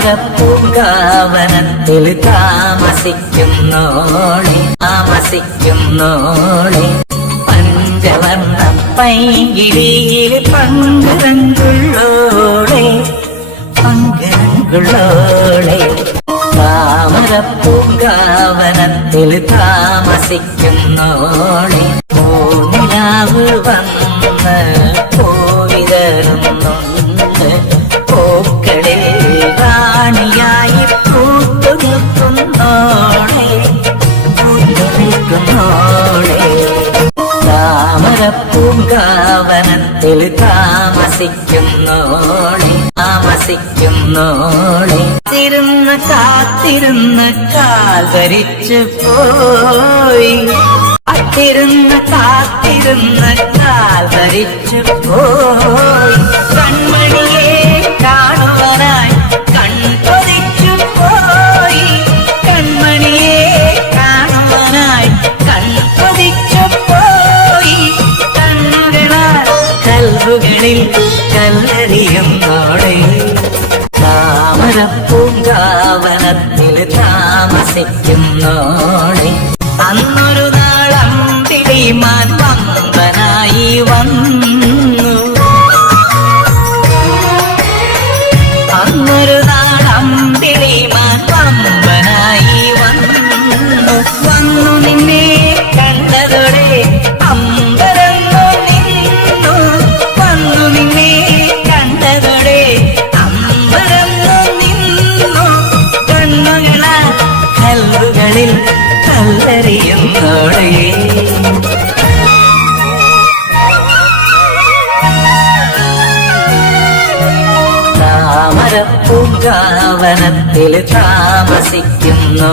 താമരപ്പൂങ്കാവനത്തിൽ താമസിക്കുന്നോളെ പഞ്ചവർണ്ണ പൈങ്കിളിയിൽ പങ്കുരങ്കുള്ളോളെ താമരപ്പൂങ്കാവനത്തിൽ താമസിക്കുന്നോളെ പൂനിലാവ് വന്ന് പൂവിതറുന്നുണ്ട് പൂക്കളിൽ റാണിയായി പൂത്തു നിൽക്കുന്നോളെ താമരപ്പൂങ്കാവനത്തിൽ താമസിക്കുന്നോളെ കാത്തിരുന്ന് കാൽ ധരിച്ചു പോയി കാത്തിരുന്ന് കാൽ ധരിച്ചു പോയി കൺമണിയെ കാണുവാനായി കൺപൊതിച്ചു പോയി കൺമണിയെ കാണുവാനായി കൺപൊതിച്ചു പോയി കണ്ണുകളാൽ കൽവുകളിൽ കല്ലെറിയുന്നോളെ താമരപ്പൂങ്കാവനത്തിൽ താമസിക്കുന്നോളെ അന്നൊരു നാളമ്പിളിമാൻ വമ്പനായി വന്നു അന്നൊരു നാളമ്പിളിമാൻ വമ്പനായി വന്നു നിന്നെ കണ്ടതോടെ അമ്പരന്നു നിന്നു വന്നു നിന്നെ കണ്ടതോടെ അമ്പരന്നു നിന്നു കണ്ണുകളാൽ കല്ലുകളിൽ കല്ലെറിയുന്നോളെ താമരപ്പൂങ്കാവനത്തിൽ താമസിക്കുന്നു